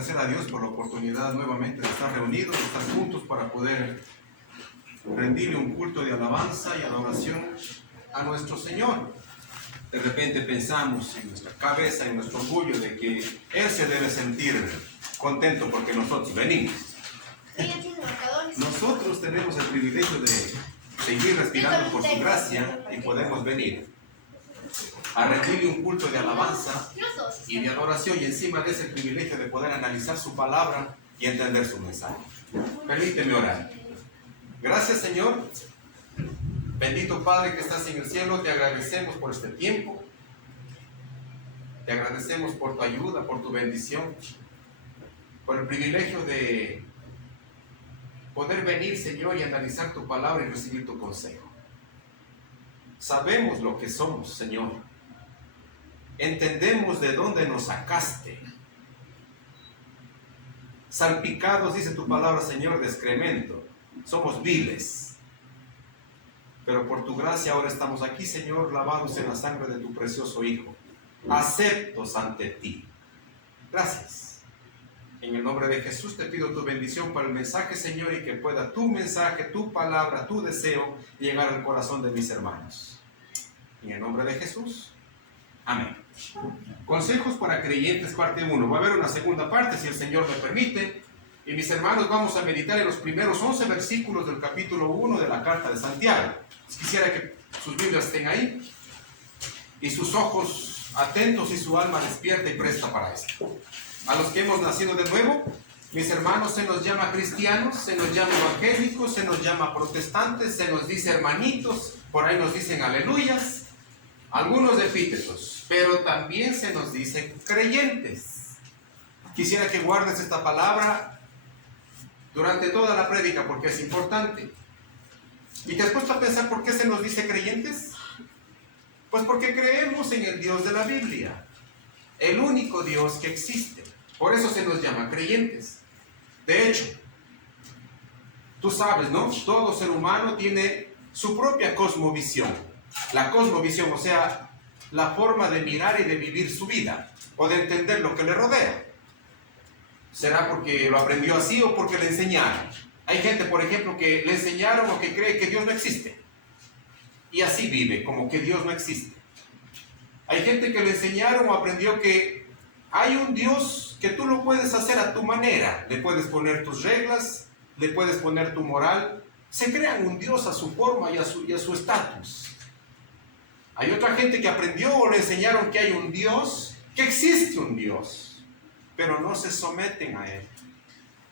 agradecer a Dios por la oportunidad nuevamente de estar reunidos, de estar juntos para poder rendirle un culto de alabanza y adoración a nuestro Señor. De repente pensamos en nuestra cabeza, en nuestro orgullo, de que Él se debe sentir contento porque nosotros venimos. Nosotros tenemos el privilegio de seguir respirando por su gracia y podemos venir a rendirle un culto de alabanza y de adoración, y encima de ese privilegio de poder analizar su palabra y entender su mensaje. Permíteme orar. Gracias, Señor. Bendito Padre que estás en el cielo, te agradecemos por este tiempo. Te agradecemos por tu ayuda, por tu bendición, por el privilegio de poder venir, Señor, y analizar tu palabra y recibir tu consejo. Sabemos lo que somos, Señor. Entendemos de dónde nos sacaste. Salpicados, dice tu palabra, Señor, de excremento. Somos viles. Pero por tu gracia ahora estamos aquí, Señor, lavados en la sangre de tu precioso Hijo. Aceptos ante ti. Gracias. En el nombre de Jesús te pido tu bendición para el mensaje, Señor, y que pueda tu mensaje, tu palabra, tu deseo llegar al corazón de mis hermanos. En el nombre de Jesús. Amén. Consejos para creyentes, parte 1. Va a haber una segunda parte, si el Señor me permite. Y mis hermanos, vamos a meditar en los primeros 11 versículos del capítulo 1 de la carta de Santiago. Quisiera que sus Biblias estén ahí y sus ojos atentos y su alma despierta y presta para esto. A los que hemos nacido de nuevo, mis hermanos, se nos llama cristianos, se nos llama evangélicos, se nos llama protestantes, se nos dice hermanitos, por ahí nos dicen aleluyas, algunos epítetos, pero también se nos dice creyentes. Quisiera que guardes esta palabra durante toda la prédica porque es importante. ¿Y te has puesto a pensar por qué se nos dice creyentes? Pues porque creemos en el Dios de la Biblia, el único Dios que existe. Por eso se nos llama creyentes. De hecho, tú sabes, ¿no? Todo ser humano tiene su propia cosmovisión. La cosmovisión, o sea, la forma de mirar y de vivir su vida, o de entender lo que le rodea. ¿Será porque lo aprendió así o porque le enseñaron? Hay gente, por ejemplo, que le enseñaron o que cree que Dios no existe. Y así vive, como que Dios no existe. Hay gente que le enseñaron o aprendió que hay un Dios que tú lo puedes hacer a tu manera. Le puedes poner tus reglas, le puedes poner tu moral. Se crean un Dios a su forma y a su estatus. Hay otra gente que aprendió o le enseñaron que hay un Dios, que existe un Dios, pero no se someten a Él.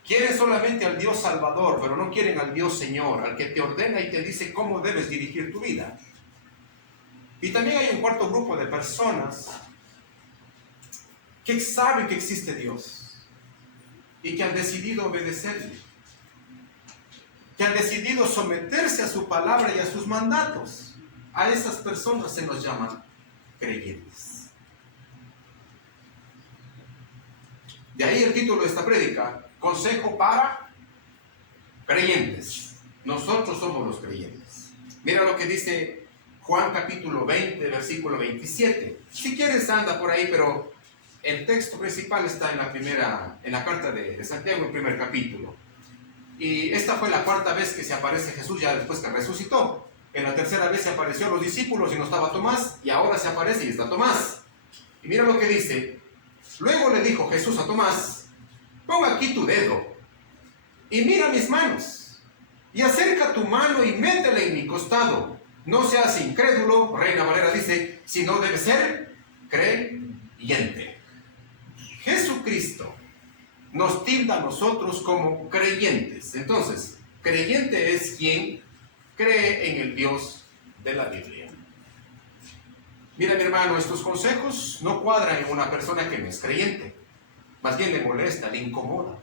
Quieren solamente al Dios Salvador, pero no quieren al Dios Señor, al que te ordena y te dice cómo debes dirigir tu vida. Y también hay un cuarto grupo de personas que saben que existe Dios y que han decidido obedecerle, que han decidido someterse a su palabra y a sus mandatos. A esas personas se nos llaman creyentes. De ahí el título de esta prédica: consejo para creyentes. Nosotros somos los creyentes. Mira lo que dice Juan capítulo 20, versículo 27. Si quieres anda por ahí, pero el texto principal está en la carta de Santiago, el primer capítulo. Y esta fue la cuarta vez que se aparece Jesús, ya después que resucitó. En la tercera vez se apareció a los discípulos y no estaba Tomás, y ahora se aparece y está Tomás. Y mira lo que dice. Luego le dijo Jesús a Tomás: pon aquí tu dedo y mira mis manos, y acerca tu mano y métela en mi costado. No seas incrédulo, Reina Valera dice, sino debe ser creyente. Jesucristo nos tilda a nosotros como creyentes. Entonces, creyente es quien cree en el Dios de la Biblia. Mira, mi hermano, estos consejos no cuadran en una persona que no es creyente. Más bien le molesta, le incomoda.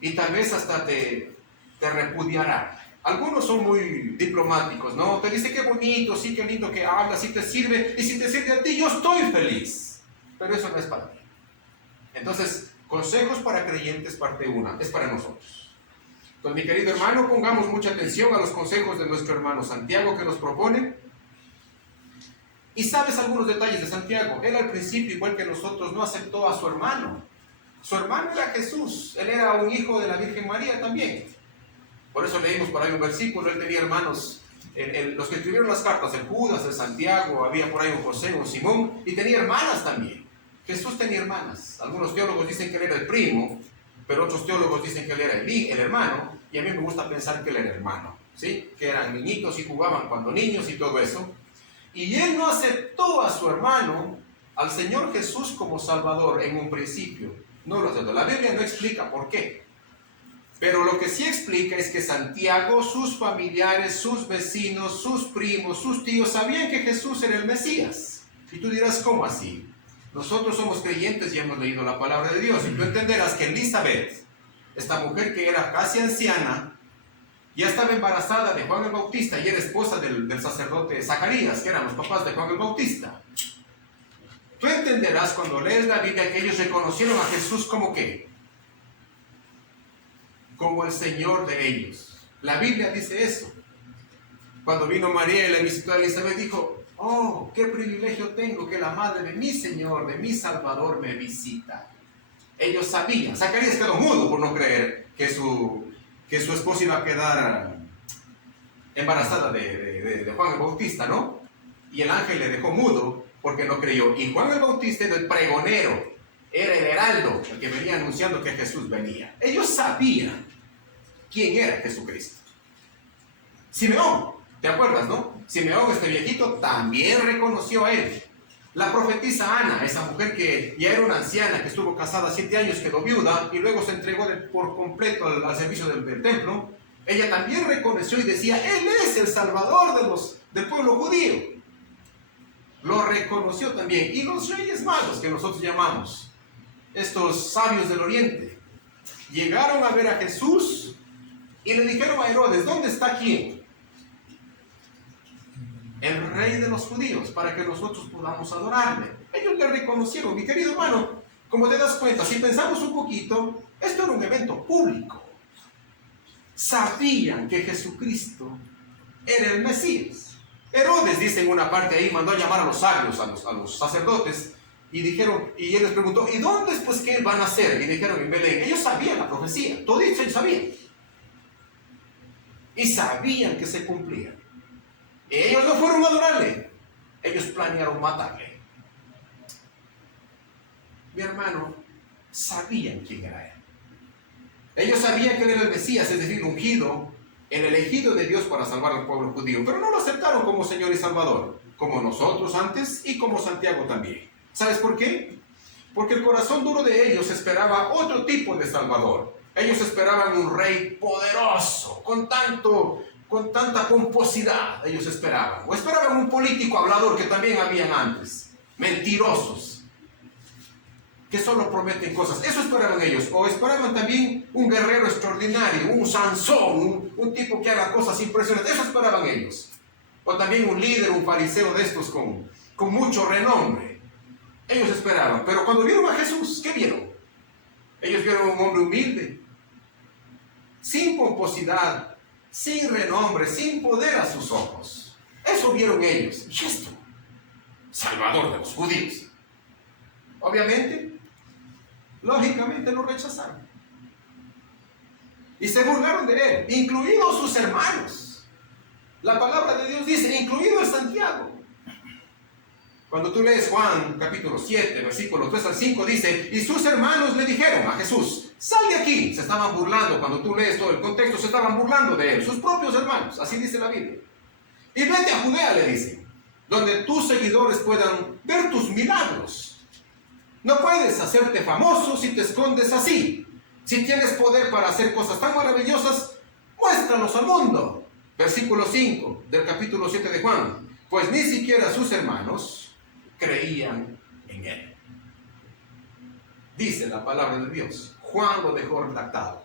Y tal vez hasta te repudiará. Algunos son muy diplomáticos, ¿no? Te dice qué bonito, sí, qué lindo que hablas, sí te sirve. Y si te sirve a ti, yo estoy feliz. Pero eso no es para mí. Entonces, consejos para creyentes, parte 1, es para nosotros. Entonces, mi querido hermano, pongamos mucha atención a los consejos de nuestro hermano Santiago que nos propone. Y sabes algunos detalles de Santiago. Él al principio, igual que nosotros, no aceptó a su hermano. Su hermano era Jesús, él era un hijo de la Virgen María también. Por eso leímos por ahí un versículo, él tenía hermanos, los que escribieron las cartas, el Judas, el Santiago, había por ahí un José, un Simón, y tenía hermanas también. Jesús tenía hermanas. Algunos teólogos dicen que él era el primo, pero otros teólogos dicen que él era el hermano, y a mí me gusta pensar que él era hermano, ¿sí? Que eran niñitos y jugaban cuando niños y todo eso. Y él no aceptó a su hermano, al Señor Jesús como Salvador en un principio. No lo aceptó. La Biblia no explica por qué. Pero lo que sí explica es que Santiago, sus familiares, sus vecinos, sus primos, sus tíos sabían que Jesús era el Mesías. Y tú dirás, ¿cómo así? Nosotros somos creyentes y hemos leído la palabra de Dios. Y tú entenderás que Elizabeth, esta mujer que era casi anciana, ya estaba embarazada de Juan el Bautista y era esposa del sacerdote Zacarías, que eran los papás de Juan el Bautista. Tú entenderás cuando lees la Biblia que ellos reconocieron a Jesús como ¿qué? Como el Señor de ellos. La Biblia dice eso. Cuando vino María y la visitó a Elizabeth, dijo, oh, qué privilegio tengo que la madre de mi Señor, de mi Salvador, me visita. Ellos sabían. Zacarías quedó mudo por no creer que su esposa iba a quedar embarazada de Juan el Bautista, ¿no? Y el ángel le dejó mudo porque no creyó. Y Juan el Bautista era el pregonero, era el heraldo, el que venía anunciando que Jesús venía. Ellos sabían quién era Jesucristo. Simeón, ¿te acuerdas, no? Simeón, este viejito, también reconoció a él. La profetisa Ana, esa mujer que ya era una anciana, que estuvo casada 7 años, quedó viuda y luego se entregó por completo al servicio del templo, ella también reconoció y decía, Él es el Salvador del pueblo judío. Lo reconoció también. Y los reyes magos, que nosotros llamamos, estos sabios del oriente, llegaron a ver a Jesús y le dijeron a Herodes, ¿dónde está quién? El rey de los judíos, para que nosotros podamos adorarle. Ellos le reconocieron. Mi querido hermano, como te das cuenta, si pensamos un poquito, esto era un evento público. Sabían que Jesucristo era el Mesías. Herodes, dice en una parte ahí, mandó a llamar a los sabios, a los sacerdotes, y dijeron, y él les preguntó, ¿y dónde es pues que él va a nacer? Y dijeron, en Belén. Ellos sabían la profecía, todo eso ellos sabían. Y sabían que se cumplía. Ellos no fueron a adorarle, ellos planearon matarle. Mi hermano, sabían quién era él. Ellos sabían que él era el Mesías, es decir, el ungido, el elegido de Dios para salvar al pueblo judío, pero no lo aceptaron como Señor y Salvador, como nosotros antes y como Santiago también. ¿Sabes por qué? Porque el corazón duro de ellos esperaba otro tipo de Salvador. Ellos esperaban un rey poderoso, con tanta pomposidad, ellos esperaban. O esperaban un político hablador, que también habían antes, mentirosos, que solo prometen cosas. Eso esperaban ellos. O esperaban también un guerrero extraordinario, un Sansón, un tipo que haga cosas impresionantes. Eso esperaban ellos. O también un líder, un fariseo de estos con mucho renombre. Ellos esperaban. Pero cuando vieron a Jesús, ¿qué vieron? Ellos vieron a un hombre humilde, sin pomposidad, sin renombre, sin poder a sus ojos. Eso vieron ellos. ¿Y esto? Salvador de los judíos. Obviamente, lógicamente lo rechazaron. Y se burlaron de él, incluidos sus hermanos. La palabra de Dios dice, incluido Santiago. Cuando tú lees Juan capítulo 7, versículos 3 al 5, dice, y sus hermanos le dijeron a Jesús, sal de aquí. Se estaban burlando, cuando tú lees todo el contexto, se estaban burlando de él, sus propios hermanos, así dice la Biblia. Y vete a Judea, le dicen, donde tus seguidores puedan ver tus milagros. No puedes hacerte famoso si te escondes así. Si tienes poder para hacer cosas tan maravillosas, muéstralos al mundo. Versículo 5 del capítulo 7 de Juan, pues ni siquiera sus hermanos creían en él. Dice la palabra de Dios. Juan lo dejó redactado.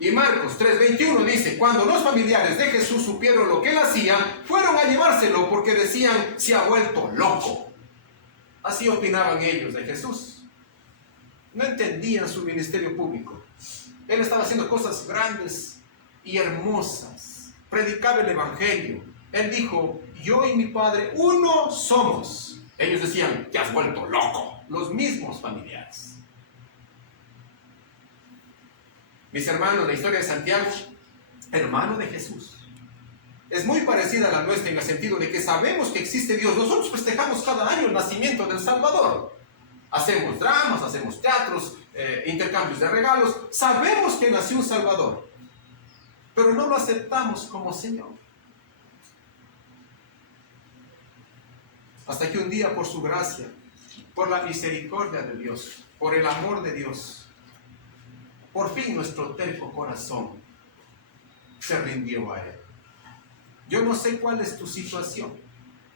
Y Marcos 3:21 dice, cuando los familiares de Jesús supieron lo que él hacía, fueron a llevárselo porque decían, se ha vuelto loco. Así opinaban ellos de Jesús. No entendían su ministerio público. Él estaba haciendo cosas grandes y hermosas. Predicaba el evangelio. Él dijo, yo y mi Padre uno somos. Ellos decían, te has vuelto loco. Los mismos familiares. Mis hermanos, la historia de Santiago, hermano de Jesús, es muy parecida a la nuestra en el sentido de que sabemos que existe Dios. Nosotros festejamos cada año el nacimiento del Salvador. Hacemos dramas, hacemos teatros, intercambios de regalos. Sabemos que nació un Salvador, pero no lo aceptamos como Señor. Hasta que un día, por su gracia, por la misericordia de Dios, por el amor de Dios, por fin nuestro terco corazón se rindió a Él. Yo no sé cuál es tu situación.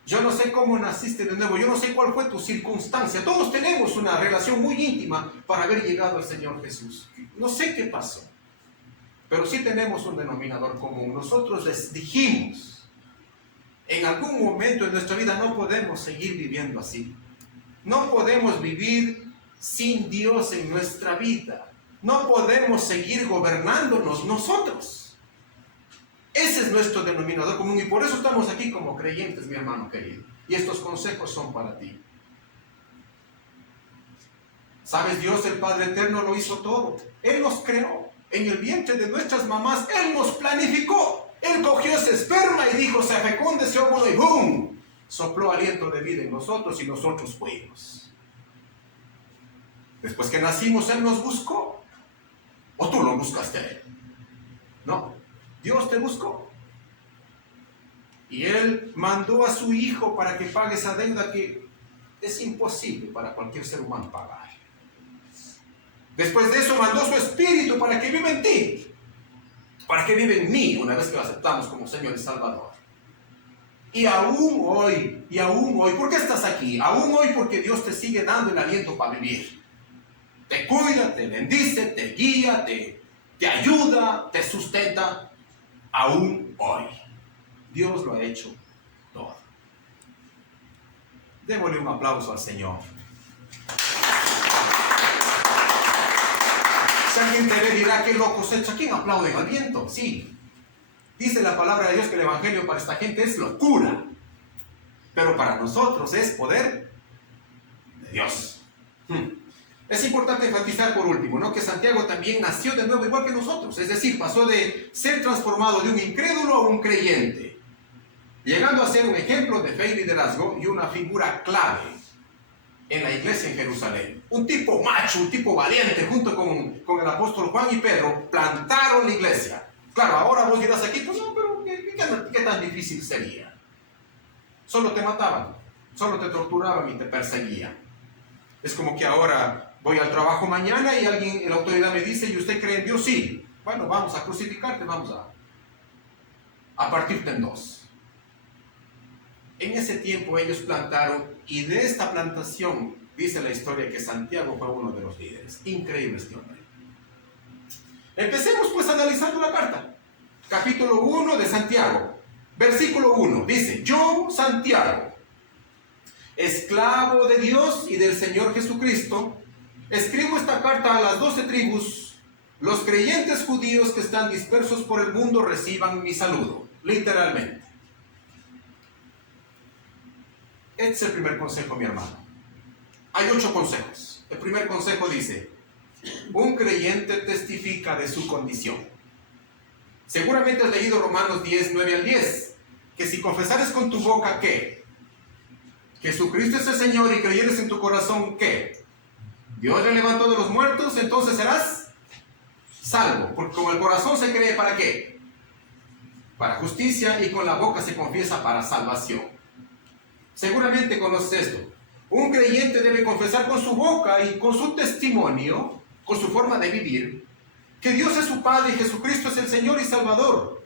Yo no sé cómo naciste de nuevo. Yo no sé cuál fue tu circunstancia. Todos tenemos una relación muy íntima para haber llegado al Señor Jesús. No sé qué pasó, pero sí tenemos un denominador común. Nosotros les dijimos, en algún momento en nuestra vida no podemos seguir viviendo así. No podemos vivir sin Dios en nuestra vida. No podemos seguir gobernándonos nosotros. Ese es nuestro denominador común y por eso estamos aquí como creyentes, mi hermano querido. Y estos consejos son para ti. ¿Sabes? Dios el Padre Eterno lo hizo todo. Él nos creó en el vientre de nuestras mamás. Él nos planificó. Él cogió ese esperma y dijo, se fecunde ese óvulo y ¡boom! Sopló aliento de vida en nosotros y nosotros fuimos. Después que nacimos, Él nos buscó. ¿O tú lo buscaste a Él? No. Dios te buscó. Y Él mandó a su Hijo para que pague esa deuda que es imposible para cualquier ser humano pagar. Después de eso mandó su Espíritu para que viva en ti. Para que viva en mí una vez que lo aceptamos como Señor y Salvador. Y aún hoy, ¿por qué estás aquí? Aún hoy porque Dios te sigue dando el aliento para vivir. Te cuida, te bendice, te guía, te ayuda, te sustenta. Aún hoy. Dios lo ha hecho todo. Démosle un aplauso al Señor. Si alguien te ve dirá, qué loco se echa. ¿Quién aplaude al viento? Sí. Dice la palabra de Dios que el Evangelio para esta gente es locura. Pero para nosotros es poder de Dios. Es importante enfatizar por último, ¿no?, que Santiago también nació de nuevo igual que nosotros. Es decir, pasó de ser transformado de un incrédulo a un creyente, llegando a ser un ejemplo de fe y liderazgo y una figura clave en la iglesia en Jerusalén. Un tipo macho, un tipo valiente, junto con el apóstol Juan y Pedro, plantaron la iglesia. Claro, ahora vos dirás aquí, pues no, pero ¿qué tan difícil sería? Solo te mataban, solo te torturaban y te perseguían. Es como que ahora voy al trabajo mañana y alguien, la autoridad me dice, ¿y usted cree en Dios? Sí. Bueno, vamos a crucificarte, vamos a partirte en dos. En ese tiempo ellos plantaron, y de esta plantación dice la historia que Santiago fue uno de los líderes. Increíble este hombre. Empecemos pues analizando la carta. Capítulo 1 de Santiago. Versículo 1. Dice, yo, Santiago, esclavo de Dios y del Señor Jesucristo, escribo esta carta a las 12 tribus. Los creyentes judíos que están dispersos por el mundo reciban mi saludo. Literalmente. Este es el primer consejo, mi hermano. Hay 8 consejos. El primer consejo dice, un creyente testifica de su condición. Seguramente has leído Romanos 10, 9 al 10, que si confesares con tu boca que Jesucristo es el Señor y creyeres en tu corazón que Dios le levantó de los muertos, entonces serás salvo. Porque con el corazón se cree ¿para qué? Para justicia, y con la boca se confiesa para salvación. Seguramente conoces esto. Un creyente debe confesar con su boca y con su testimonio, con su forma de vivir, que Dios es su Padre y Jesucristo es el Señor y Salvador.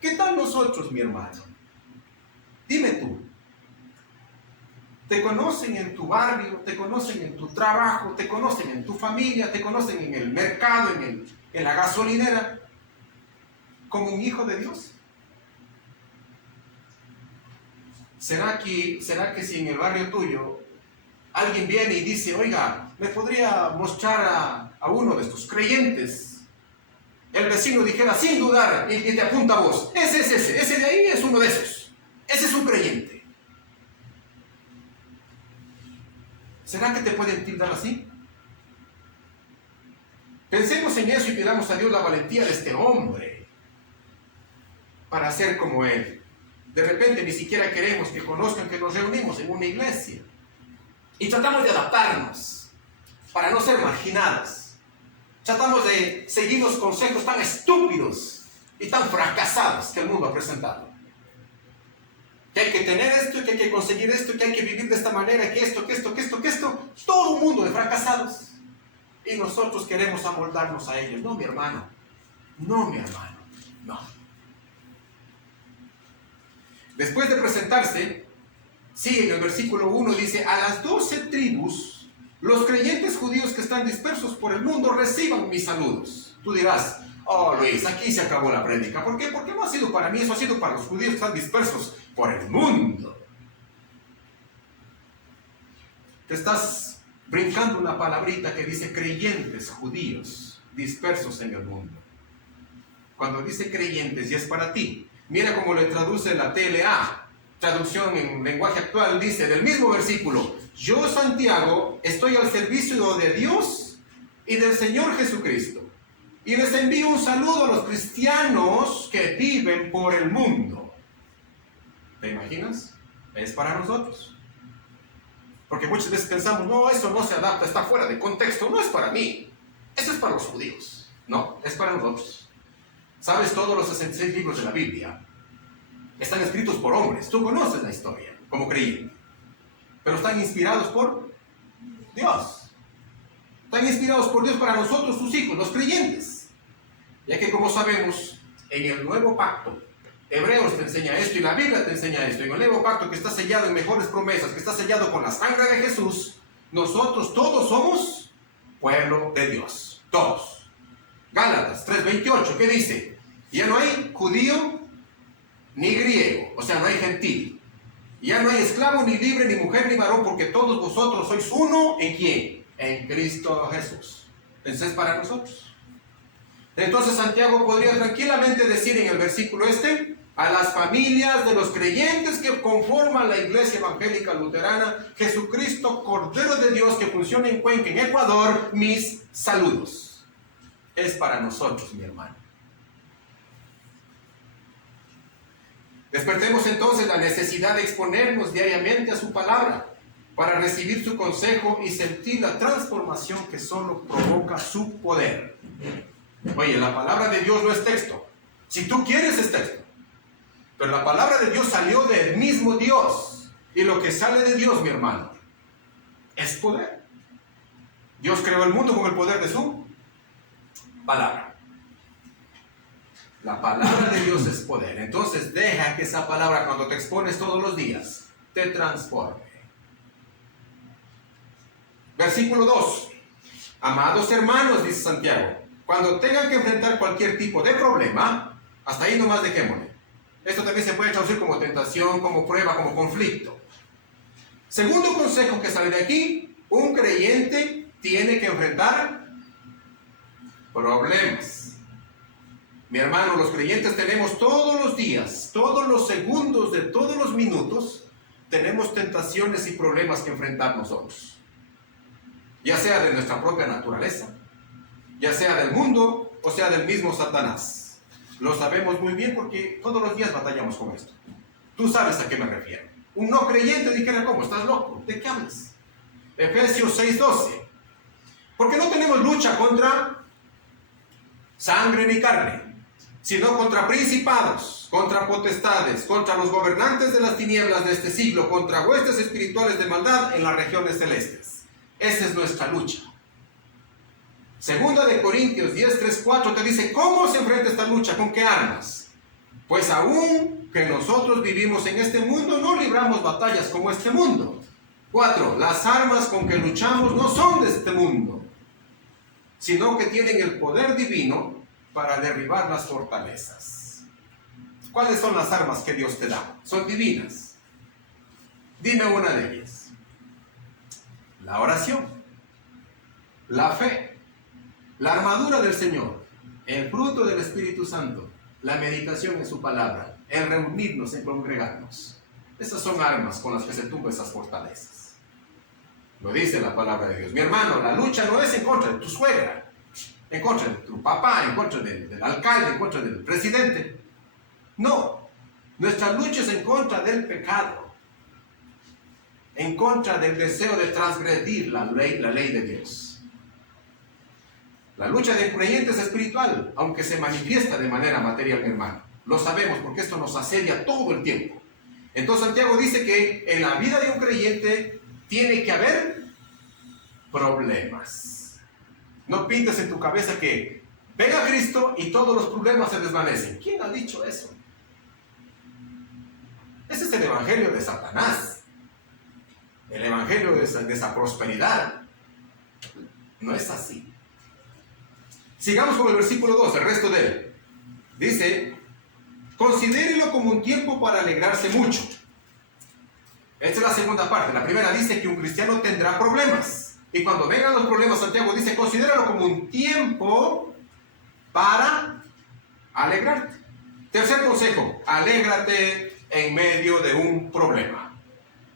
¿Qué tal nosotros, mi hermano? Dime tú. Te conocen en tu barrio, te conocen en tu trabajo, te conocen en tu familia, te conocen en el mercado, en la gasolinera, como un hijo de Dios. ¿Será que si en el barrio tuyo alguien viene y dice, oiga, ¿me podría mostrar a uno de estos creyentes? El vecino dijera, sin dudar, y te apunta a vos, ese de ahí es uno de esos, ese es un creyente. ¿Será que te pueden tildar así? Pensemos en eso y pidamos a Dios la valentía de este hombre para ser como él. De repente ni siquiera queremos que conozcan que nos reunimos en una iglesia y tratamos de adaptarnos para no ser marginados. Tratamos de seguir los consejos tan estúpidos y tan fracasados que el mundo ha presentado. Que hay que tener esto, que hay que conseguir esto, que hay que vivir de esta manera, que esto. Todo un mundo de fracasados. Y nosotros queremos amoldarnos a ellos. No, mi hermano. No, mi hermano. No. Después de presentarse, sigue en el versículo 1, dice: a las 12 tribus, los creyentes judíos que están dispersos por el mundo, reciban mis saludos. Tú dirás: oh Luis, aquí se acabó la prédica. ¿Por qué? Porque no ha sido para mí, eso ha sido para los judíos que están dispersos por el mundo. Te estás brincando una palabrita que dice creyentes judíos dispersos en el mundo. Cuando dice creyentes y es para ti, mira cómo le traduce la TLA, traducción en lenguaje actual, dice del mismo versículo: yo, Santiago, estoy al servicio de Dios y del Señor Jesucristo, y les envío un saludo a los cristianos que viven por el mundo. ¿Te imaginas? Es para nosotros. Porque muchas veces pensamos: no, eso no se adapta, está fuera de contexto. No es para mí, eso es para los judíos. No, es para nosotros. ¿Sabes? Todos los 66 libros de la Biblia están escritos por hombres. Tú conoces la historia como creyente, pero están inspirados por Dios. Están inspirados por Dios para nosotros, sus hijos, los creyentes. Ya que, como sabemos, en el nuevo pacto, Hebreos te enseña esto y la Biblia te enseña esto. En el nuevo pacto, que está sellado en mejores promesas, que está sellado con la sangre de Jesús, nosotros todos somos pueblo de Dios. Todos. Gálatas 3:28, ¿qué dice? Ya no hay judío ni griego, o sea, no hay gentil. Ya no hay esclavo ni libre, ni mujer ni varón, porque todos vosotros sois uno. ¿En quién? En Cristo Jesús. Entonces es para nosotros. Entonces Santiago podría tranquilamente decir en el versículo a las familias de los creyentes que conforman la Iglesia Evangélica Luterana Jesucristo, Cordero de Dios, que funciona en Cuenca, en Ecuador, mis saludos. Es para nosotros, mi hermano. Despertemos entonces la necesidad de exponernos diariamente a su palabra para recibir su consejo y sentir la transformación que solo provoca su poder. Oye, la palabra de Dios no es texto. Si tú quieres, es texto. Pero la palabra de Dios salió del mismo Dios. Y lo que sale de Dios, mi hermano, es poder. Dios creó el mundo con el poder de su palabra. La palabra de Dios es poder. Entonces deja que esa palabra, cuando te expones todos los días, te transforme. Versículo 2. Amados hermanos, dice Santiago, cuando tengan que enfrentar cualquier tipo de problema, hasta ahí nomás dejémosle. Esto también se puede traducir como tentación, como prueba, como conflicto. Segundo consejo que sale de aquí: un creyente tiene que enfrentar problemas. Mi hermano, los creyentes tenemos todos los días, todos los segundos de todos los minutos, tenemos tentaciones y problemas que enfrentar nosotros. Ya sea de nuestra propia naturaleza, ya sea del mundo, o sea del mismo Satanás. Lo sabemos muy bien porque todos los días batallamos con esto. Tú sabes a qué me refiero. Un no creyente dijera: ¿cómo? ¿Estás loco? ¿De qué hablas? Efesios 6:12. Porque no tenemos lucha contra sangre ni carne, sino contra principados, contra potestades, contra los gobernantes de las tinieblas de este siglo, contra huestes espirituales de maldad en las regiones celestes. Esa es nuestra lucha. Segunda de Corintios 10:3-4 te dice: ¿cómo se enfrenta esta lucha? ¿Con qué armas? Pues aún que nosotros vivimos en este mundo, no libramos batallas como este mundo. 4. Las armas con que luchamos no son de este mundo, sino que tienen el poder divino para derribar las fortalezas. ¿Cuáles son las armas que Dios te da? Son divinas. Dime una de ellas. La oración, la fe, la armadura del Señor, el fruto del Espíritu Santo, la meditación en su palabra, el reunirnos, en congregarnos. Esas son armas con las que se tumban esas fortalezas. Lo dice la palabra de Dios. Mi hermano, la lucha no es en contra de tu suegra. en contra de tu papá, en contra del alcalde, en contra del presidente. No, nuestra lucha es en contra del pecado, en contra del deseo de transgredir la ley de Dios. La lucha del creyente es espiritual, aunque se manifiesta de manera material, mi hermano. Lo sabemos porque esto nos asedia todo el tiempo. Entonces Santiago dice que en la vida de un creyente tiene que haber problemas. No pintes en tu cabeza que venga Cristo y todos los problemas se desvanecen. ¿Quién ha dicho eso? Ese es el evangelio de Satanás. El evangelio de esa prosperidad. No es así. Sigamos con el versículo 2, el resto de él. Dice, considérelo como un tiempo para alegrarse mucho. Esta es la segunda parte. La primera dice que un cristiano tendrá problemas. Y cuando vengan los problemas, Santiago dice, considéralo como un tiempo para alegrarte. Tercer consejo, alégrate en medio de un problema.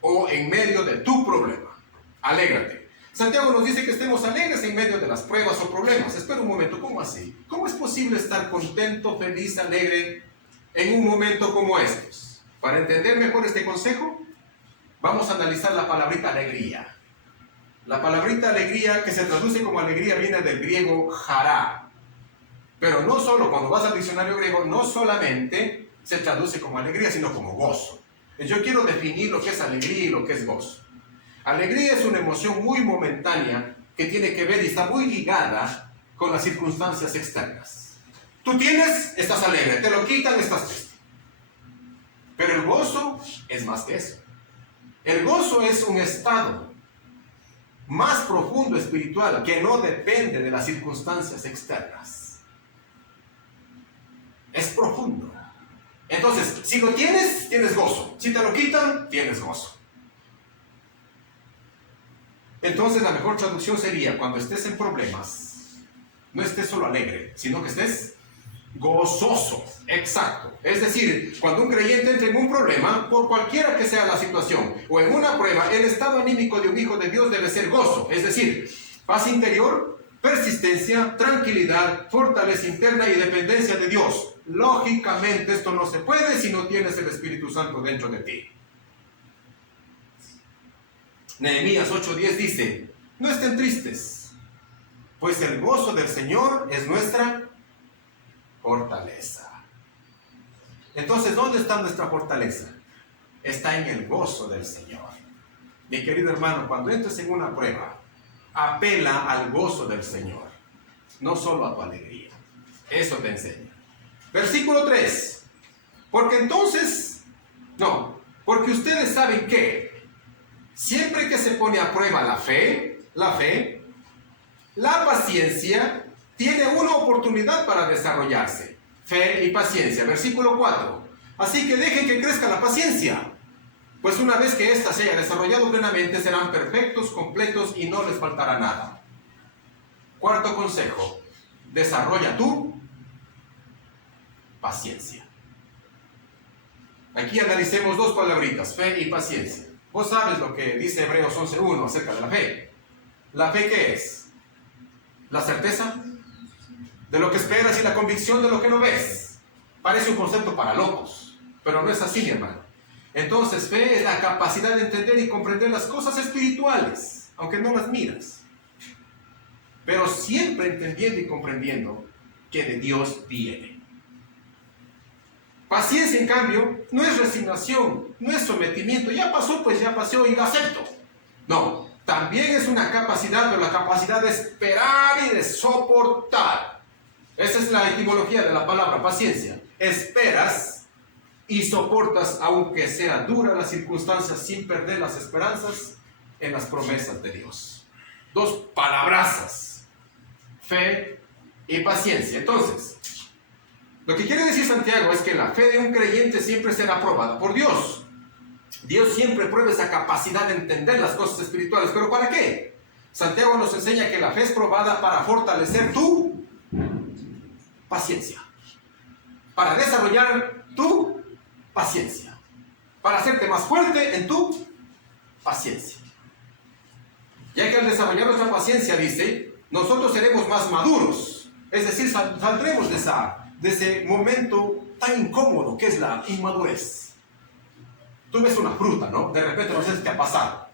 O en medio de tu problema. Alégrate. Santiago nos dice que estemos alegres en medio de las pruebas o problemas. Espera un momento, ¿cómo así? ¿Cómo es posible estar contento, feliz, alegre en un momento como estos? Para entender mejor este consejo, vamos a analizar la palabrita alegría. La palabrita alegría, que se traduce como alegría, viene del griego jará. Pero no solo, cuando vas al diccionario griego, no solamente se traduce como alegría, sino como gozo. Yo quiero definir lo que es alegría y lo que es gozo. Alegría es una emoción muy momentánea que tiene que ver y está muy ligada con las circunstancias externas. Tú tienes, estás alegre, te lo quitan, estás triste. Pero el gozo es más que eso. El gozo es un estado más profundo espiritual que no depende de las circunstancias externas. Es profundo. Entonces, si lo tienes, tienes gozo. Si te lo quitan, tienes gozo. Entonces, la mejor traducción sería, cuando estés en problemas, no estés solo alegre, sino que estés gozoso. Exacto. Es decir, cuando un creyente entra en un problema, por cualquiera que sea la situación, o en una prueba, el estado anímico de un hijo de Dios debe ser gozo. Es decir, paz interior, persistencia, tranquilidad, fortaleza interna y dependencia de Dios. Lógicamente, esto no se puede si no tienes el Espíritu Santo dentro de ti. Nehemías 8:10 dice, no estén tristes, pues el gozo del Señor es nuestra fortaleza. Entonces, ¿dónde está nuestra fortaleza? Está en el gozo del Señor. Mi querido hermano, cuando entres en una prueba, apela al gozo del Señor, no solo a tu alegría. Eso te enseña. Versículo 3. Porque ustedes saben que siempre que se pone a prueba la fe, la paciencia tiene una oportunidad para desarrollarse. Fe y paciencia. Versículo 4. Así que dejen que crezca la paciencia, pues una vez que ésta se haya desarrollado plenamente, serán perfectos, completos y no les faltará nada. Cuarto consejo. Desarrolla tu paciencia. Aquí analicemos dos palabritas, fe y paciencia. Vos sabes lo que dice Hebreos 11:1 acerca de la fe. ¿La fe qué es? La certeza de lo que esperas y la convicción de lo que no ves. Parece un concepto para locos, pero no es así, mi hermano. Entonces, fe es la capacidad de entender y comprender las cosas espirituales, aunque no las miras. Pero siempre entendiendo y comprendiendo que de Dios viene. Paciencia, en cambio, no es resignación, no es sometimiento. Ya pasó, pues ya pasó y lo acepto. No, también es una capacidad, pero la capacidad de esperar y de soportar. Esa es la etimología de la palabra paciencia. Esperas y soportas, aunque sea dura las circunstancias, sin perder las esperanzas en las promesas de Dios. Dos palabrazas: fe y paciencia. Entonces, lo que quiere decir Santiago es que la fe de un creyente siempre será probada por Dios. Dios siempre prueba esa capacidad de entender las cosas espirituales. ¿Pero para qué? Santiago nos enseña que la fe es probada para fortalecer tu paciencia, para desarrollar tu paciencia, para hacerte más fuerte en tu paciencia. Ya que al desarrollar nuestra paciencia, dice, nosotros seremos más maduros Es decir, saldremos de ese momento tan incómodo que es la inmadurez. Tú ves una fruta, ¿no? De repente no sé si te ha pasado.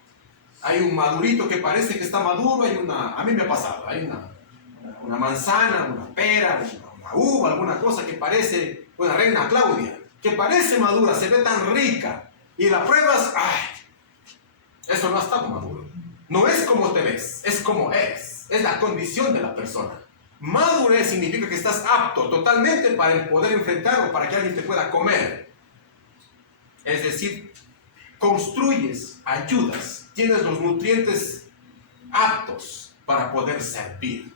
Hay un madurito que parece que está maduro, a mí me ha pasado, hay una manzana, una pera, una uva, alguna cosa que parece, una reina Claudia, que parece madura, se ve tan rica, y la pruebas, ¡ay! Eso no ha estado maduro. No es como te ves, es como eres. Es la condición de la persona. Madurez significa que estás apto totalmente para poder enfrentar o para que alguien te pueda comer. Es decir, construyes, ayudas, tienes los nutrientes aptos para poder servir.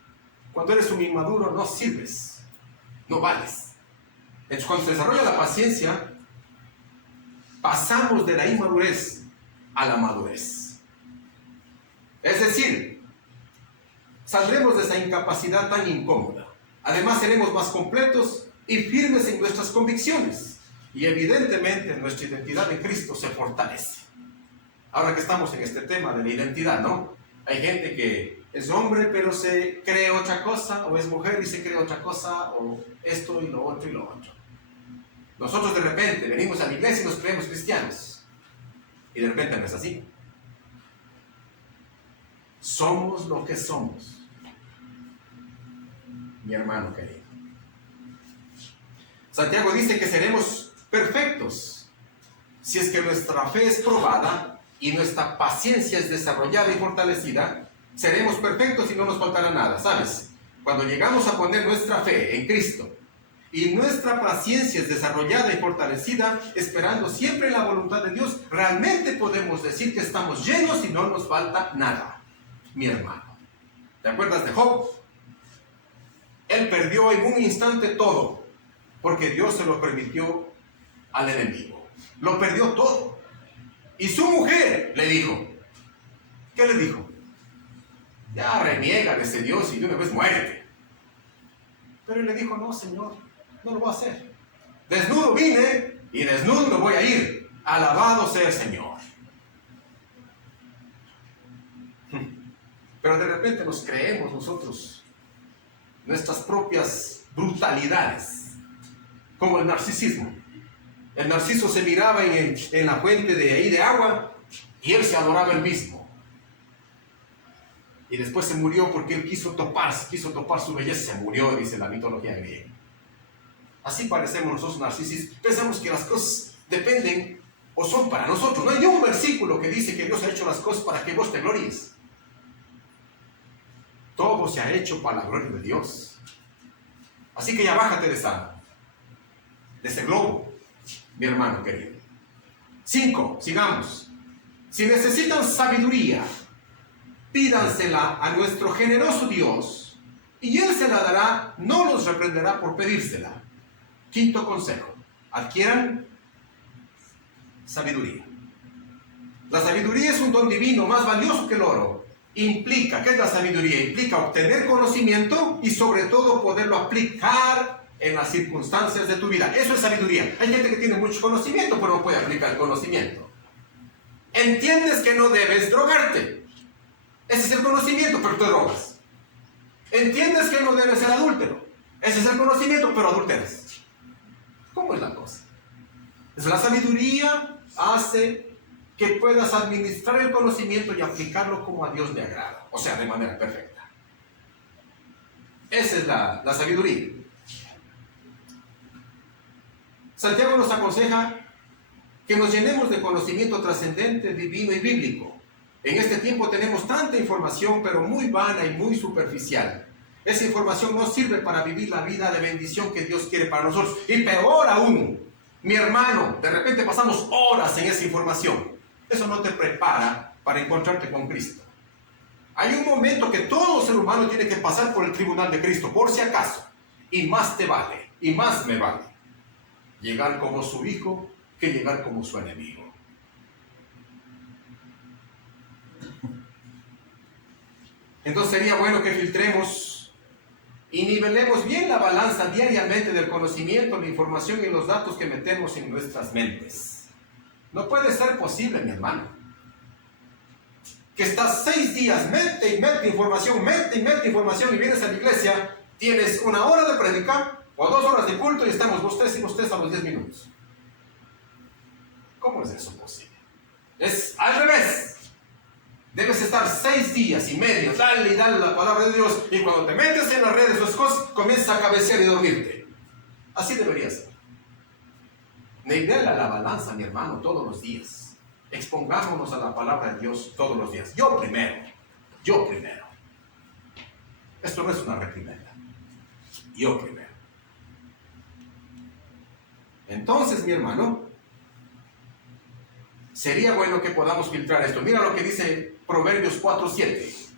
Cuando eres un inmaduro no sirves, no vales. Entonces, cuando se desarrolla la paciencia, pasamos de la inmadurez a la madurez. Es decir, saldremos de esa incapacidad tan incómoda. Además, seremos más completos y firmes en nuestras convicciones. Y evidentemente nuestra identidad en Cristo se fortalece. Ahora que estamos en este tema de la identidad, ¿no? Hay gente que es hombre pero se cree otra cosa, o es mujer y se cree otra cosa, o esto y lo otro y lo otro. Nosotros de repente venimos a la iglesia y nos creemos cristianos. Y de repente no es así. Somos lo que somos, mi hermano querido. Santiago dice que seremos perfectos si es que nuestra fe es probada y nuestra paciencia es desarrollada y fortalecida. Seremos perfectos y no nos faltará nada, ¿sabes? Cuando llegamos a poner nuestra fe en Cristo y nuestra paciencia es desarrollada y fortalecida, esperando siempre la voluntad de Dios, realmente podemos decir que estamos llenos y no nos falta nada, mi hermano. ¿Te acuerdas de Job? Él perdió en un instante todo, porque Dios se lo permitió al enemigo. Lo perdió todo. Y su mujer le dijo, ¿qué le dijo? Ya reniega de ese Dios y de una vez muérete. Pero él le dijo, no, Señor, no lo voy a hacer. Desnudo vine y desnudo voy a ir. Alabado sea el Señor. Pero de repente nos creemos nosotros nuestras propias brutalidades, como el narcisismo. El narciso se miraba en la fuente de ahí de agua y él se adoraba él mismo. Y después se murió porque él quiso topar su belleza, se murió, dice la mitología griega. Así parecemos nosotros narcisistas. Pensamos que las cosas dependen o son para nosotros. No hay un versículo que dice que Dios ha hecho las cosas para que vos te gloríes. Todo se ha hecho para la gloria de Dios. Así que ya bájate de ese globo, mi hermano querido. 5, sigamos. Si necesitan sabiduría, pídansela a nuestro generoso Dios, y Él se la dará, no los reprenderá por pedírsela. 5 consejo, adquieran sabiduría. La sabiduría es un don divino más valioso que el oro. Implica, ¿qué es la sabiduría? Implica obtener conocimiento y sobre todo poderlo aplicar en las circunstancias de tu vida. Eso es sabiduría. Hay gente que tiene mucho conocimiento pero no puede aplicar el conocimiento. Entiendes que no debes drogarte. Ese es el conocimiento, pero te drogas. Entiendes que no debes ser adúltero. Ese es el conocimiento, pero adulteras. ¿Cómo es la cosa? Entonces, la sabiduría hace que puedas administrar el conocimiento y aplicarlo como a Dios le agrada, o sea, de manera perfecta. Esa es la sabiduría. Santiago nos aconseja que nos llenemos de conocimiento trascendente, divino y bíblico. En este tiempo tenemos tanta información, pero muy vana y muy superficial. Esa información no sirve para vivir la vida de bendición que Dios quiere para nosotros. Y peor aún, mi hermano, de repente pasamos horas en esa información. Eso no te prepara para encontrarte con Cristo. Hay un momento que todo ser humano tiene que pasar por el tribunal de Cristo, por si acaso. Y más te vale, y más me vale llegar como su hijo que llegar como su enemigo. Entonces sería bueno que filtremos y nivelemos bien la balanza diariamente del conocimiento, la información y los datos que metemos en nuestras mentes. No puede ser posible, mi hermano, que estás 6 días, mete y mete información y vienes a la iglesia tienes 1 hora de predicar o 2 horas de culto y estamos ustedes y ustedes a los 10 minutos. ¿Cómo es eso posible? Es al revés. Debes estar 6 días y medio, dale y dale la palabra de Dios, y cuando te metes en las redes o esas cosas, comienzas a cabecear y dormirte. Así debería ser. Nivel a la balanza, mi hermano, todos los días. Expongámonos a la palabra de Dios todos los días. Yo primero. Esto no es una reprimenda. Yo primero. Entonces, mi hermano, sería bueno que podamos filtrar esto. Mira lo que dice Proverbios 4:7.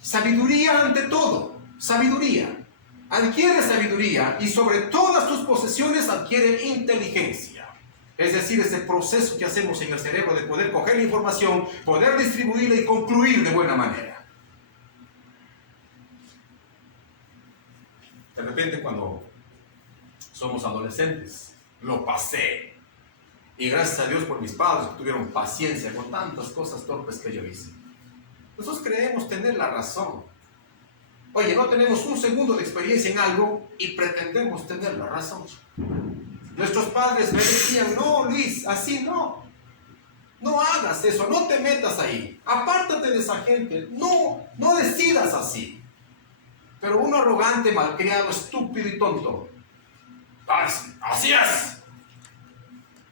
Sabiduría ante todo. Sabiduría. Adquiere sabiduría y sobre todas tus posesiones adquiere inteligencia. Es decir, ese proceso que hacemos en el cerebro de poder coger la información, poder distribuirla y concluir de buena manera. De repente cuando somos adolescentes, lo pasé. Y gracias a Dios por mis padres que tuvieron paciencia con tantas cosas torpes que yo hice. Nosotros creemos tener la razón. Oye, no tenemos un segundo de experiencia en algo y pretendemos tener la razón. Nuestros padres me decían, no Luis, así no. No hagas eso, no te metas ahí. Apártate de esa gente. No decidas así. Pero uno arrogante, malcriado, estúpido y tonto. Así es.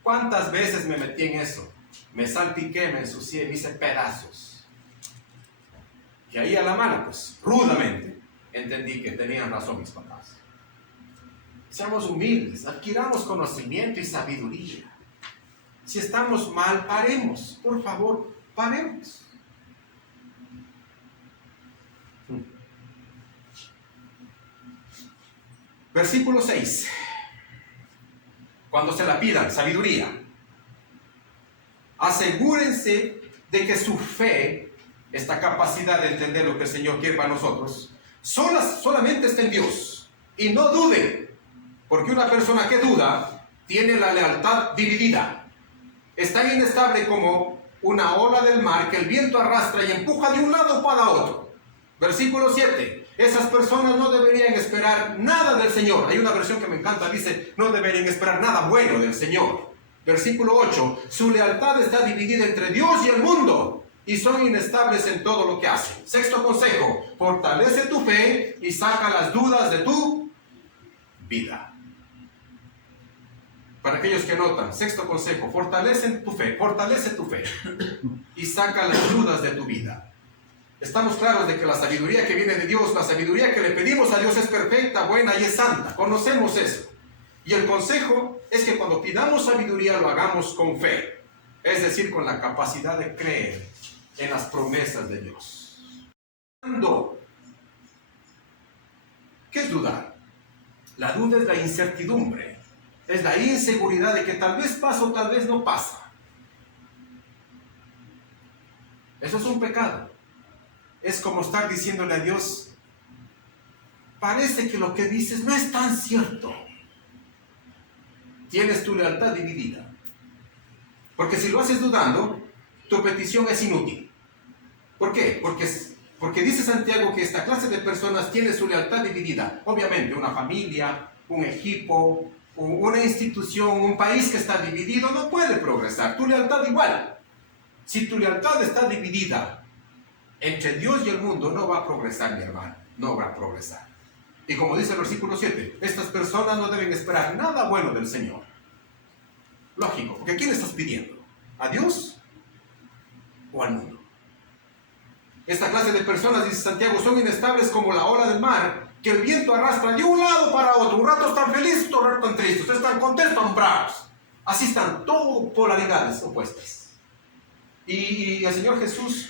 ¿Cuántas veces me metí en eso? Me salpiqué, me ensucié, me hice pedazos. Y ahí a la mala, pues, rudamente, entendí que tenían razón mis papás. Seamos humildes, adquiramos conocimiento y sabiduría. Si estamos mal, paremos. Por favor, paremos. Versículo 6. Cuando se la pidan, sabiduría, asegúrense de que su fe, esta capacidad de entender lo que el Señor quiere para nosotros, solamente está en Dios. Y no duden, porque una persona que duda tiene la lealtad dividida. Es tan inestable como una ola del mar que el viento arrastra y empuja de un lado para otro. Versículo 7. Esas personas no deberían esperar nada del Señor. Hay una versión que me encanta, dice, no deberían esperar nada bueno del Señor. Versículo 8. Su lealtad está dividida entre Dios y el mundo, y son inestables en todo lo que hacen. Sexto consejo, fortalece tu fe y saca las dudas de tu vida. Para aquellos que notan, sexto consejo, fortalece tu fe y saca las dudas de tu vida. Estamos claros de que la sabiduría que viene de Dios, la sabiduría que le pedimos a Dios es perfecta, buena y es santa. Conocemos eso. Y el consejo es que cuando pidamos sabiduría lo hagamos con fe. Es decir, con la capacidad de creer en las promesas de Dios. ¿Qué es dudar? La duda es la incertidumbre. Es la inseguridad de que tal vez pasa o tal vez no pasa. Eso es un pecado. Es como estar diciéndole a Dios, parece que lo que dices no es tan cierto. Tienes tu lealtad dividida. Porque si lo haces dudando, tu petición es inútil. ¿Por qué? Porque dice Santiago que esta clase de personas tiene su lealtad dividida. Obviamente, una familia, un equipo, una institución, un país que está dividido no puede progresar. Tu lealtad igual. Si tu lealtad está dividida entre Dios y el mundo, no va a progresar, mi hermano. No va a progresar. Y como dice el versículo 7, estas personas no deben esperar nada bueno del Señor. Lógico, porque ¿a quién estás pidiendo? ¿A Dios o al mundo? Esta clase de personas, dice Santiago, son inestables como la ola del mar, que el viento arrastra de un lado para otro. Un rato están felices, otro rato están tristes. Ustedes están contentos, están bravos. Así están, todo polaridades opuestas. Y el Señor Jesús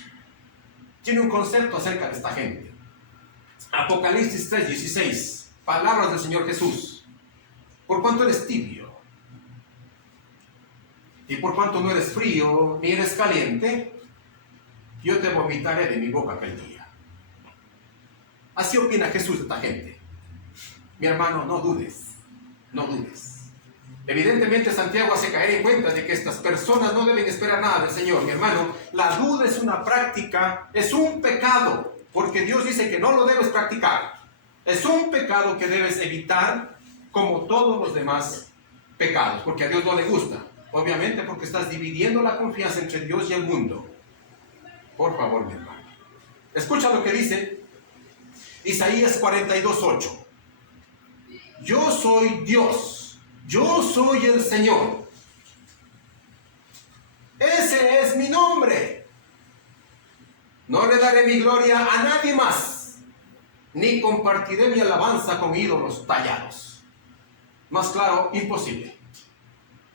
tiene un concepto acerca de esta gente. Apocalipsis 3:16, palabras del Señor Jesús. Por cuanto eres tibio, y por cuanto no eres frío, ni eres caliente, yo te vomitaré de mi boca aquel día. Así opina Jesús de esta gente. Mi hermano, no dudes, no dudes. Evidentemente Santiago hace caer en cuenta de que estas personas no deben esperar nada del Señor. Mi hermano, la duda es una práctica, es un pecado, porque Dios dice que no lo debes practicar. Es un pecado que debes evitar como todos los demás pecados, porque a Dios no le gusta. Obviamente porque estás dividiendo la confianza entre Dios y el mundo. Por favor, mi hermano. Escucha lo que dice Isaías 42:8. Yo soy Dios, yo soy el Señor. Ese es mi nombre. No le daré mi gloria a nadie más, ni compartiré mi alabanza con ídolos tallados. Más claro, imposible.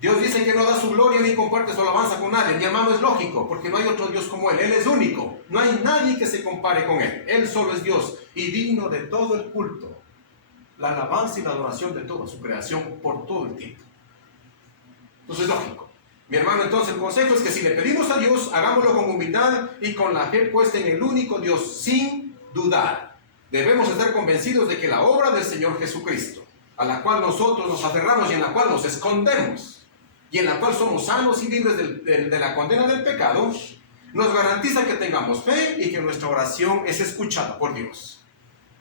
Dios dice que no da su gloria ni comparte su alabanza con nadie. Mi hermano, es lógico, porque no hay otro Dios como Él. Él es único. No hay nadie que se compare con Él. Él solo es Dios y digno de todo el culto, la alabanza y la adoración de toda su creación por todo el tiempo. Entonces es lógico. Mi hermano, entonces el consejo es que si le pedimos a Dios, hagámoslo con humildad y con la fe puesta en el único Dios, sin dudar. Debemos estar convencidos de que la obra del Señor Jesucristo, a la cual nosotros nos aferramos y en la cual nos escondemos, y en la cual somos sanos y libres de la condena del pecado, nos garantiza que tengamos fe y que nuestra oración es escuchada por Dios.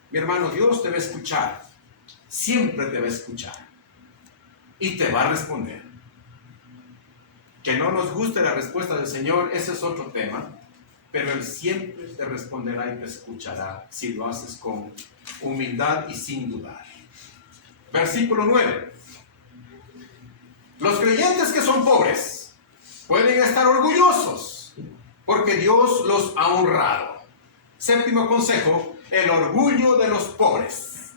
Mi hermano, Dios te va a escuchar, siempre te va a escuchar, y te va a responder. Que no nos guste la respuesta del Señor, ese es otro tema, pero Él siempre te responderá y te escuchará si lo haces con humildad y sin dudar. Versículo 9. Los creyentes que son pobres pueden estar orgullosos porque Dios los ha honrado. Séptimo consejo, el orgullo de los pobres.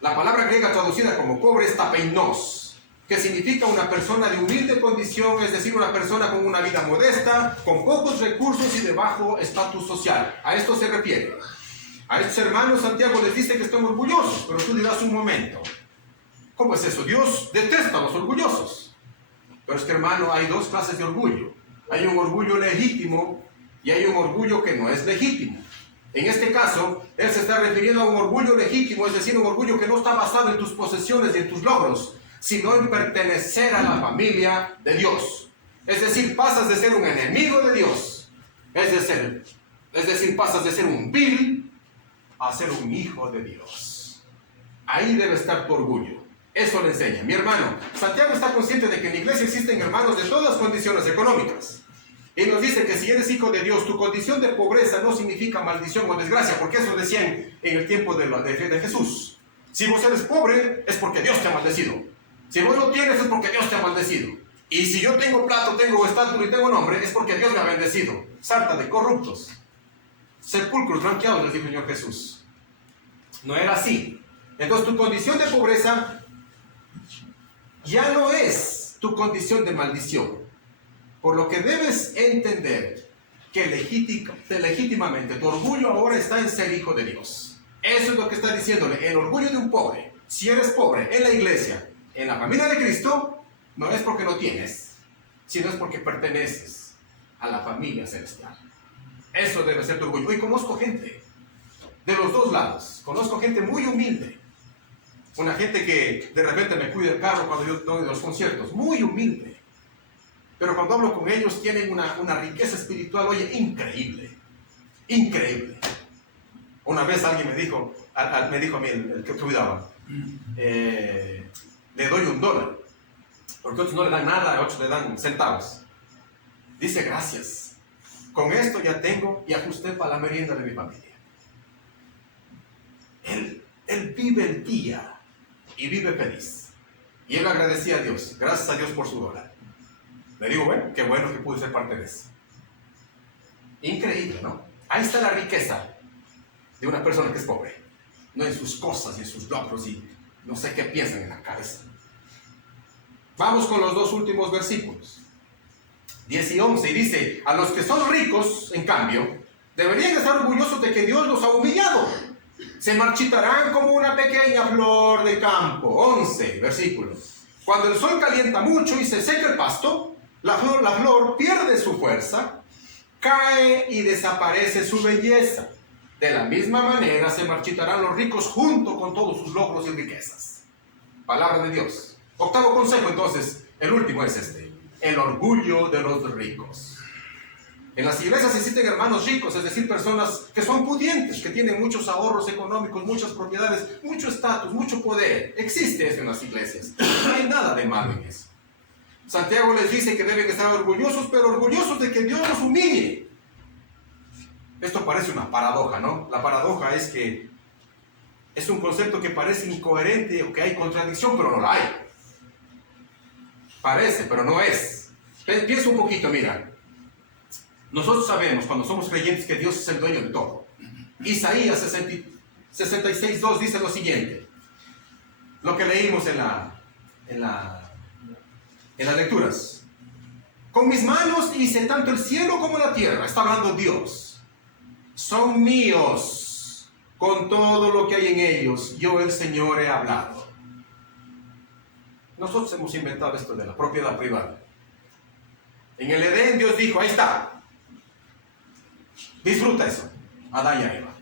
La palabra griega traducida como pobre es tapeinos, que significa una persona de humilde condición, es decir, una persona con una vida modesta, con pocos recursos y de bajo estatus social. A esto se refiere. A estos hermanos Santiago les dice que están orgullosos, pero tú dirás un momento, ¿cómo es eso? Dios detesta a los orgullosos. Pero es que, hermano, hay dos clases de orgullo. Hay un orgullo legítimo y hay un orgullo que no es legítimo. En este caso, él se está refiriendo a un orgullo legítimo, es decir, un orgullo que no está basado en tus posesiones y en tus logros, sino en pertenecer a la familia de Dios. Es decir, pasas de ser un enemigo de Dios. Es decir, pasas de ser un vil a ser un hijo de Dios. Ahí debe estar tu orgullo. Eso le enseña. Mi hermano, Santiago está consciente de que en la iglesia existen hermanos de todas condiciones económicas. Y nos dice que si eres hijo de Dios, tu condición de pobreza no significa maldición o desgracia, porque eso decían en el tiempo de Jesús. Si vos eres pobre, es porque Dios te ha maldecido. Si vos lo tienes, es porque Dios te ha maldecido. Y si yo tengo plata, tengo estatus y tengo nombre, es porque Dios me ha bendecido. Sarta de corruptos, sepulcros blanqueados, les dijo el Señor Jesús. No era así. Entonces tu condición de pobreza ya no es tu condición de maldición. Por lo que debes entender que legítimamente tu orgullo ahora está en ser hijo de Dios. Eso es lo que está diciéndole. El orgullo de un pobre, si eres pobre en la iglesia, en la familia de Cristo, no es porque no tienes, sino es porque perteneces a la familia celestial. Eso debe ser tu orgullo. Y conozco gente de los dos lados. Conozco gente muy humilde. Una gente que de repente me cuida el carro cuando yo doy los conciertos. Muy humilde. Pero cuando hablo con ellos tienen una riqueza espiritual, oye, increíble. Increíble. Una vez alguien me dijo a mí, el que cuidaba, le doy $1. Porque otros no le dan nada, a otros le dan centavos. Dice, gracias. Con esto ya tengo y ajusté para la merienda de mi familia. Él vive el día y vive feliz. Y él agradecía a Dios. Gracias a Dios por su $1. Le digo, bueno, qué bueno que pude ser parte de eso. Increíble, ¿no? Ahí está la riqueza de una persona que es pobre. No en sus cosas y en sus logros y no sé qué piensan en la cabeza. Vamos con los dos últimos versículos. 10 y 11. Y dice, a los que son ricos, en cambio, deberían estar orgullosos de que Dios los ha humillado. Se marchitarán como una pequeña flor de campo. 11, versículo. Cuando el sol calienta mucho y se seca el pasto, la flor pierde su fuerza, cae y desaparece su belleza. De la misma manera se marchitarán los ricos junto con todos sus logros y riquezas. Palabra de Dios. Octavo consejo, entonces, el último es este. El orgullo de los ricos. En las iglesias existen hermanos ricos, es decir, personas que son pudientes, que tienen muchos ahorros económicos, muchas propiedades, mucho estatus, mucho poder. Existe eso en las iglesias. No hay nada de malo en eso. Santiago les dice que deben estar orgullosos, pero orgullosos de que Dios los humille. Esto parece una paradoja, ¿no? La paradoja es que es un concepto que parece incoherente o que hay contradicción, pero no la hay. Parece, pero no es. Piensa un poquito, mira. Nosotros sabemos, cuando somos creyentes, que Dios es el dueño de todo. Isaías 66:2 dice lo siguiente. Lo que leímos en las lecturas. Con mis manos hice tanto el cielo como la tierra. Está hablando Dios. Son míos. Con todo lo que hay en ellos, yo el Señor he hablado. Nosotros hemos inventado esto de la propiedad privada. En el Edén Dios dijo, ahí está. Disfruta eso, Adán y Eva.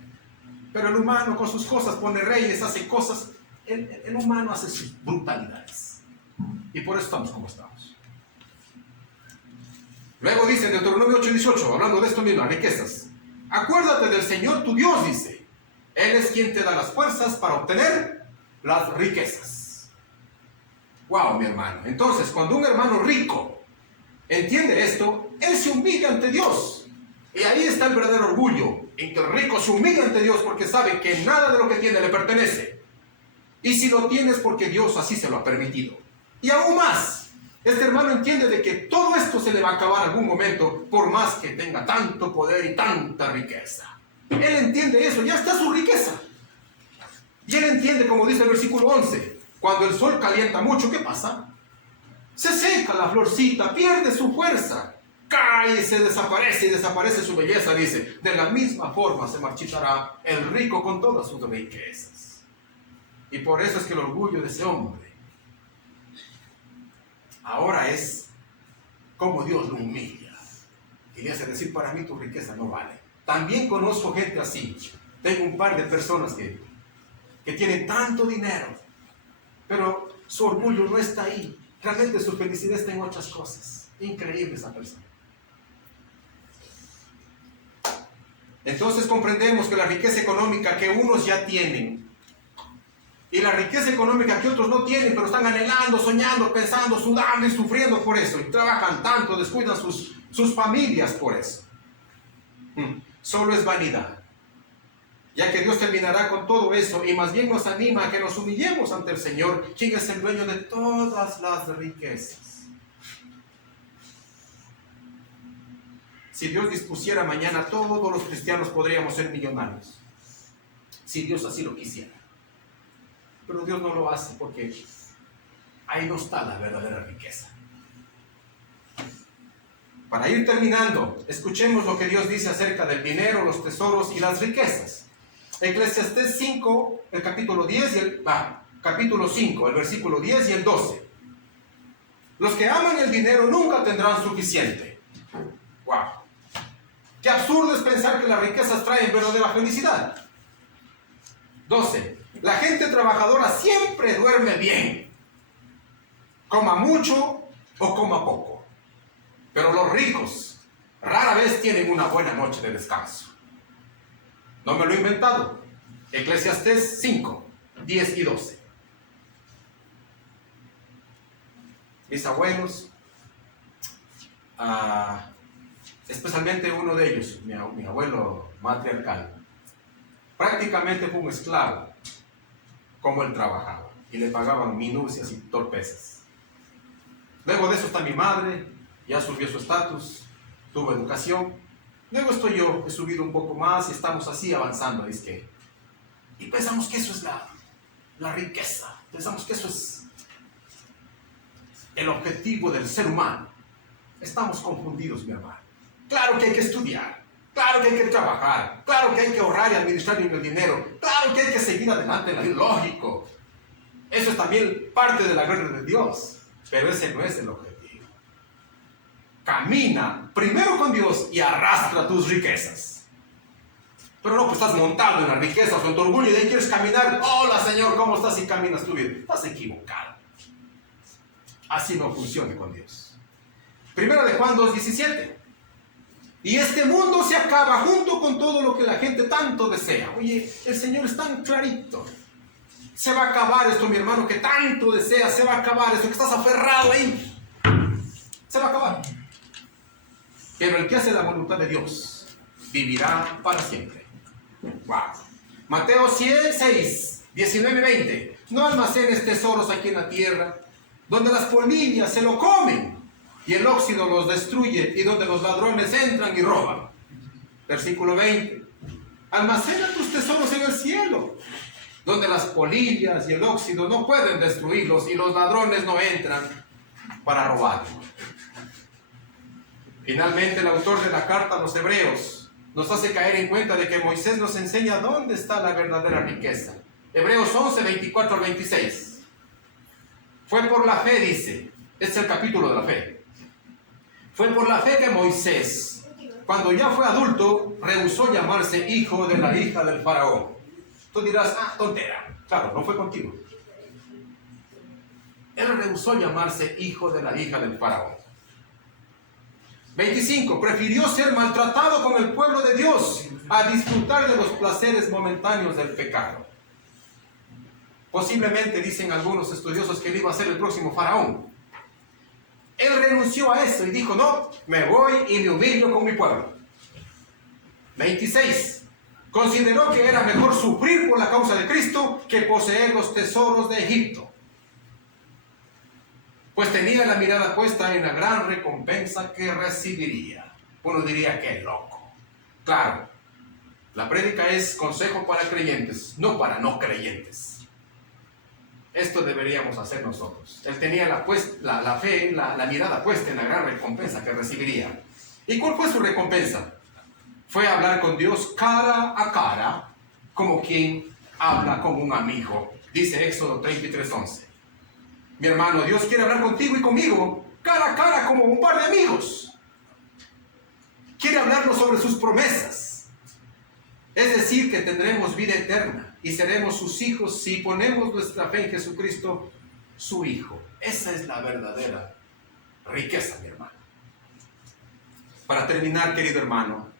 Pero el humano con sus cosas pone reyes, hace cosas. El humano hace sus brutalidades. Y por eso estamos como estamos. Luego dice en Deuteronomio 8:18, hablando de esto mismo, riquezas. Acuérdate del Señor tu Dios, dice. Él es quien te da las fuerzas para obtener las riquezas. Wow, mi hermano. Entonces, cuando un hermano rico entiende esto, él se humilla ante Dios. Y ahí está el verdadero orgullo, en que el rico se humilla ante Dios porque sabe que nada de lo que tiene le pertenece. Y si lo tiene es porque Dios así se lo ha permitido. Y aún más, este hermano entiende de que todo esto se le va a acabar en algún momento, por más que tenga tanto poder y tanta riqueza. Él entiende eso, ya está su riqueza. Y él entiende, como dice el versículo 11, cuando el sol calienta mucho, ¿qué pasa? Se seca la florcita, pierde su fuerza. Cae y se desaparece, y desaparece su belleza, dice. De la misma forma se marchitará el rico con todas sus riquezas. Y por eso es que el orgullo de ese hombre ahora es como Dios lo humilla. Y le hace decir, para mí tu riqueza no vale. También conozco gente así. Tengo un par de personas que tienen tanto dinero, pero su orgullo no está ahí. Realmente su felicidad está en otras cosas. Increíble esa persona. Entonces comprendemos que la riqueza económica que unos ya tienen y la riqueza económica que otros no tienen, pero están anhelando, soñando, pensando, sudando y sufriendo por eso, y trabajan tanto, descuidan sus familias por eso. Solo es vanidad, ya que Dios terminará con todo eso y más bien nos anima a que nos humillemos ante el Señor, quien es el dueño de todas las riquezas. Si Dios dispusiera mañana, todos los cristianos podríamos ser millonarios. Si Dios así lo quisiera. Pero Dios no lo hace porque ahí no está la verdadera riqueza. Para ir terminando, escuchemos lo que Dios dice acerca del dinero, los tesoros y las riquezas. Eclesiastés 5, el capítulo 10 y capítulo 5, el versículo 10 y el 12. Los que aman el dinero nunca tendrán suficiente. ¡Wow! Qué absurdo es pensar que las riquezas traen verdadera felicidad. 12. La gente trabajadora siempre duerme bien. Coma mucho o coma poco. Pero los ricos rara vez tienen una buena noche de descanso. No me lo he inventado. Eclesiastés 5, 10 y 12. Mis abuelos, especialmente uno de ellos, mi abuelo matriarcal, prácticamente fue un esclavo, como él trabajaba, y le pagaban minucias y torpezas. Luego de eso está mi madre, ya subió su estatus, tuvo educación. Luego estoy yo, he subido un poco más y estamos así avanzando, es que, y pensamos que eso es la riqueza, pensamos que eso es el objetivo del ser humano. Estamos confundidos, mi hermano. Claro que hay que estudiar, claro que hay que trabajar, claro que hay que ahorrar y administrar bien el dinero, claro que hay que seguir adelante, es lógico. Eso es también parte de la gloria de Dios, pero ese no es el objetivo. Camina primero con Dios y arrastra tus riquezas. Pero no, pues estás montado en las riquezas o en tu orgullo y de ahí quieres caminar. Hola Señor, ¿cómo estás? Y caminas tu vida. Estás equivocado. Así no funciona con Dios. Primero de Juan 2:17. Y este mundo se acaba junto con todo lo que la gente tanto desea. Oye, el Señor es tan clarito. Se va a acabar esto, mi hermano, que tanto desea. Se va a acabar esto, que estás aferrado ahí. Se va a acabar. Pero el que hace la voluntad de Dios vivirá para siempre. Wow. Mateo 6, 19 y 20. No almacenes tesoros aquí en la tierra, donde las polillas se lo comen y el óxido los destruye, y donde los ladrones entran y roban. Versículo 20. Almacena tus tesoros en el cielo, donde las polillas y el óxido no pueden destruirlos y los ladrones no entran para robar. Finalmente, el autor de la carta a los Hebreos nos hace caer en cuenta de que Moisés nos enseña dónde está la verdadera riqueza. Hebreos 11, 24 al 26. Fue por la fe, dice. Este es el capítulo de la fe. Fue por la fe que Moisés, cuando ya fue adulto, rehusó llamarse hijo de la hija del faraón. Tú dirás, tontera. Claro, no fue contigo. Él rehusó llamarse hijo de la hija del faraón. 25. Prefirió ser maltratado con el pueblo de Dios a disfrutar de los placeres momentáneos del pecado. Posiblemente dicen algunos estudiosos que él iba a ser el próximo faraón. Él renunció a eso y dijo, no, me voy y me humillo con mi pueblo. 26. Consideró que era mejor sufrir por la causa de Cristo que poseer los tesoros de Egipto, pues tenía la mirada puesta en la gran recompensa que recibiría. Uno diría que es loco. Claro, la prédica es consejo para creyentes, no para no creyentes. Esto deberíamos hacer nosotros. Él tenía la fe, la mirada puesta en la gran recompensa que recibiría. ¿Y cuál fue su recompensa? Fue hablar con Dios cara a cara, como quien habla con un amigo. Dice Éxodo 33:11. Mi hermano, Dios quiere hablar contigo y conmigo, cara a cara, como un par de amigos. Quiere hablarnos sobre sus promesas. Es decir, que tendremos vida eterna y seremos sus hijos si ponemos nuestra fe en Jesucristo, su Hijo. Esa es la verdadera riqueza, mi hermano. Para terminar, querido hermano,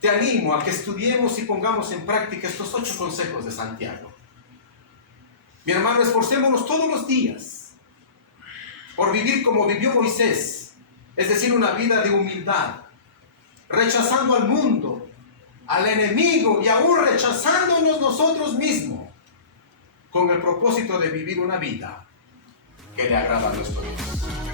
te animo a que estudiemos y pongamos en práctica estos 8 consejos de Santiago. Mi hermano, esforcémonos todos los días por vivir como vivió Moisés, es decir, una vida de humildad, rechazando al mundo, al enemigo y aún rechazándonos nosotros mismos, con el propósito de vivir una vida que le agrada a nuestro Dios.